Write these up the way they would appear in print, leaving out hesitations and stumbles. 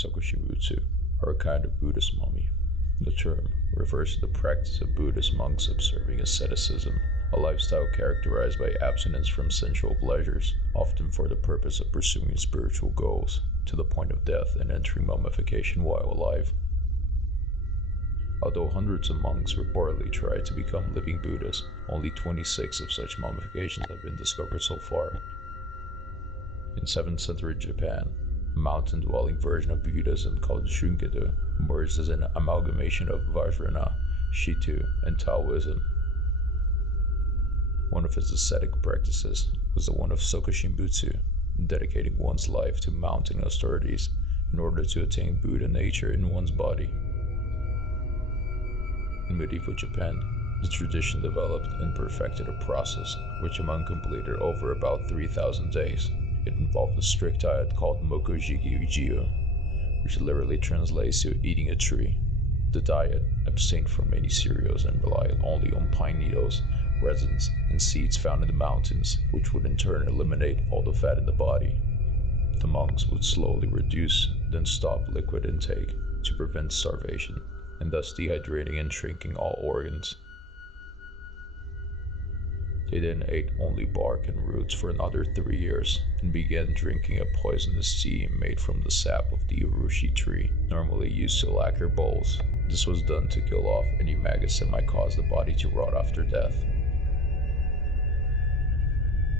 Sokushinbutsu are a kind of Buddhist mummy. The term refers to the practice of Buddhist monks observing asceticism, a lifestyle characterized by abstinence from sensual pleasures, often for the purpose of pursuing spiritual goals, to the point of death and entering mummification while alive. Although hundreds of monks reportedly tried to become living Buddhists, only 26 of such mummifications have been discovered so far. In 7th century Japan, a mountain-dwelling version of Buddhism called Shungedo emerged as an amalgamation of Vajrayana, Shitu, and Taoism. One of its ascetic practices was the one of Sokushinbutsu, dedicating one's life to mountain austerities in order to attain Buddha nature in one's body. In medieval Japan, the tradition developed and perfected a process which a monk completed over about 3,000 days. It involved a strict diet called Mokujigi Ujio, which literally translates to eating a tree. The diet abstained from any cereals and relied only on pine needles, resins, and seeds found in the mountains, which would in turn eliminate all the fat in the body. The monks would slowly reduce, then stop liquid intake to prevent starvation, and thus dehydrating and shrinking all organs. They then ate only bark and roots for another 3 years, and began drinking a poisonous tea made from the sap of the urushi tree, normally used to lacquer bowls. This was done to kill off any maggots that might cause the body to rot after death.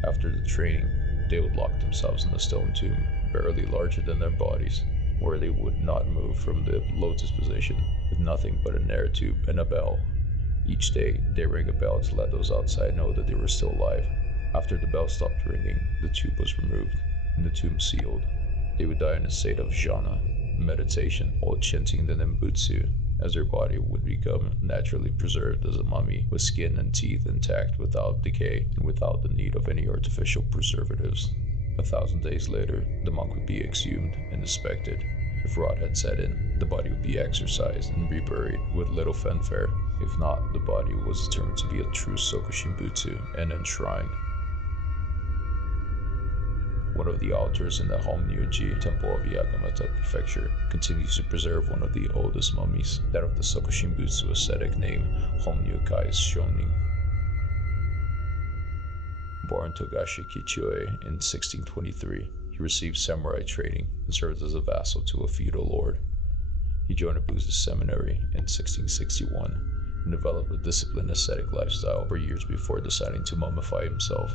After the training, they would lock themselves in a stone tomb, barely larger than their bodies, where they would not move from the lotus position, with nothing but an air tube and a bell. Each day, they rang a bell to let those outside know that they were still alive. After the bell stopped ringing, the tube was removed, and the tomb sealed. They would die in a state of jhana, meditation, while chanting the Nembutsu, as their body would become naturally preserved as a mummy, with skin and teeth intact without decay, and without the need of any artificial preservatives. 1,000 days later, the monk would be exhumed and inspected. If rot had set in, the body would be exorcised and reburied with little fanfare. If not, the body was determined to be a true Sokushinbutsu and enshrined. One of the altars in the Honmyuji Temple of Yamagata Prefecture continues to preserve one of the oldest mummies, that of the Sokushinbutsu ascetic named Honmyukai Shonin. Born Togashi Kichue in 1623, he received samurai training and served as a vassal to a feudal lord. He joined a Buddhist seminary in 1661 and developed a disciplined ascetic lifestyle for years before deciding to mummify himself.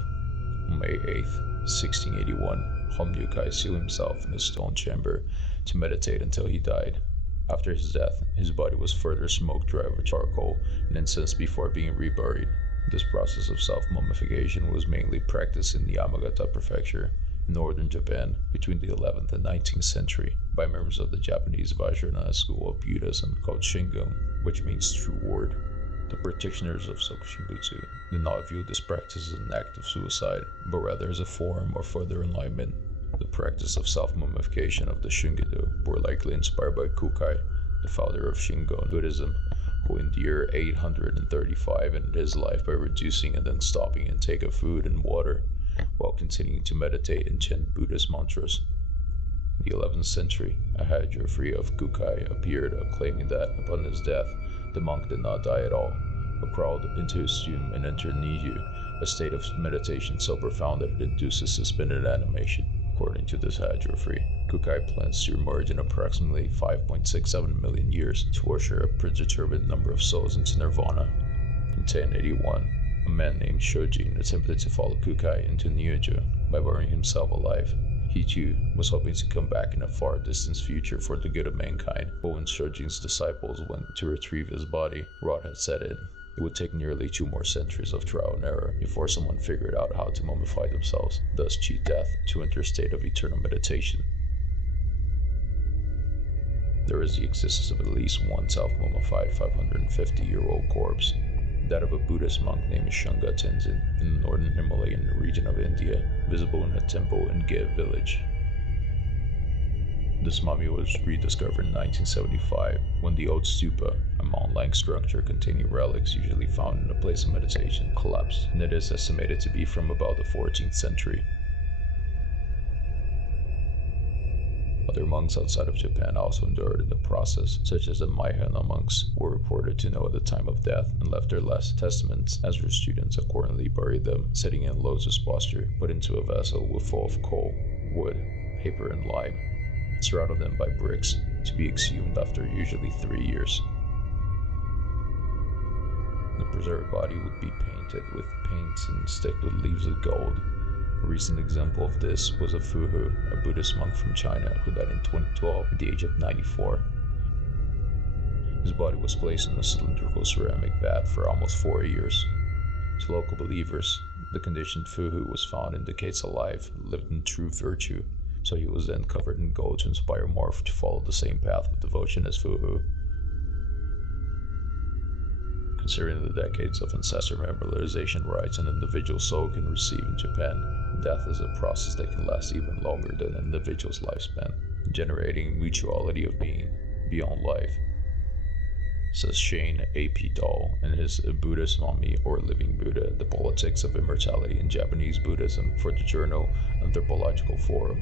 On May 8, 1681, Honmyukai sealed himself in a stone chamber to meditate until he died. After his death, his body was further smoke dried with charcoal and incense before being reburied. This process of self-mummification was mainly practiced in the Yamagata Prefecture, northern Japan, between the 11th and 19th century by members of the Japanese Vajrayana school of Buddhism called Shingon, which means true word. The practitioners of Sokushinbutsu did not view this practice as an act of suicide, but rather as a form of further enlightenment. The practice of self-mummification of the Shingedo were likely inspired by Kukai, the founder of Shingon Buddhism, who in the year 835 ended his life by reducing and then stopping intake of food and water, while continuing to meditate and chant Buddhist mantras. In the 11th century, a hagiography of Kukai appeared claiming that, upon his death, the monk did not die at all, but crawled into his tomb and entered Niju, a state of meditation so profound that it induces suspended animation. According to this hagiography, Kukai plans to emerge in approximately 5.67 million years to usher a predetermined number of souls into nirvana. In 1081, a man named Shojin attempted to follow Kukai into Niju by burning himself alive. He too was hoping to come back in a far distant future for the good of mankind, but when Shojin's disciples went to retrieve his body, rot had set in. It would take nearly 2 more centuries of trial and error before someone figured out how to mummify themselves, thus cheat death to enter a state of eternal meditation. There is the existence of at least one self-mummified 550-year-old corpse, that of a Buddhist monk named Shunga Tenzin in the northern Himalayan region of India, visible in a temple in Gib village. This mummy was rediscovered in 1975 when the old stupa, a mound-like structure containing relics usually found in a place of meditation, collapsed, and it is estimated to be from about the 14th century. Other monks outside of Japan also endured in the process, such as the Maihana monks, were reported to know at the time of death and left their last testaments as their students accordingly buried them, sitting in lotus posture, put into a vessel full of coal, wood, paper, and lime, surrounded them by bricks, to be exhumed after usually 3 years. The preserved body would be painted with paints and sticked with leaves of gold. A recent example of this was a Fuhu, a Buddhist monk from China who died in 2012 at the age of 94. His body was placed in a cylindrical ceramic vat for almost 4 years. To local believers, the condition Fuhu was found indicates a life lived in true virtue, so he was then covered in gold to inspire more to follow the same path of devotion as Fuhu. Considering the decades of ancestor memorialization rites an individual's soul can receive in Japan, death is a process that can last even longer than an individual's lifespan, generating mutuality of being beyond life, says Shane A.P. Dahl in his Buddhist Mummy or Living Buddha, The Politics of Immortality in Japanese Buddhism for the journal Anthropological Forum.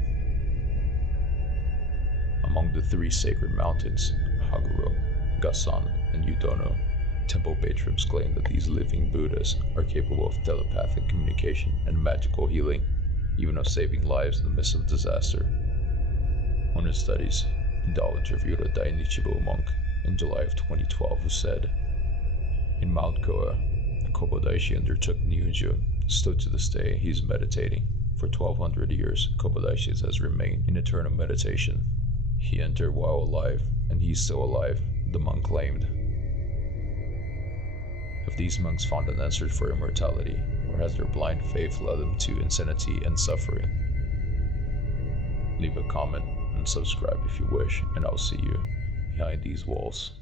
Among the 3 sacred mountains, Haguro, Gasan, and Yudono, temple patrons claim that these living Buddhas are capable of telepathic communication and magical healing, even of saving lives in the midst of disaster. On his studies, Dahl interviewed a Dainichibo monk in July of 2012 who said, "In Mount Koa, Kobodaishi undertook Nyujo. Still to this day, he is meditating. For 1200 years, Kobodaishi has remained in eternal meditation. He entered while alive, and he is still alive," the monk claimed. Have these monks found an answer for immortality, or has their blind faith led them to insanity and suffering? Leave a comment and subscribe if you wish, and I'll see you behind these walls.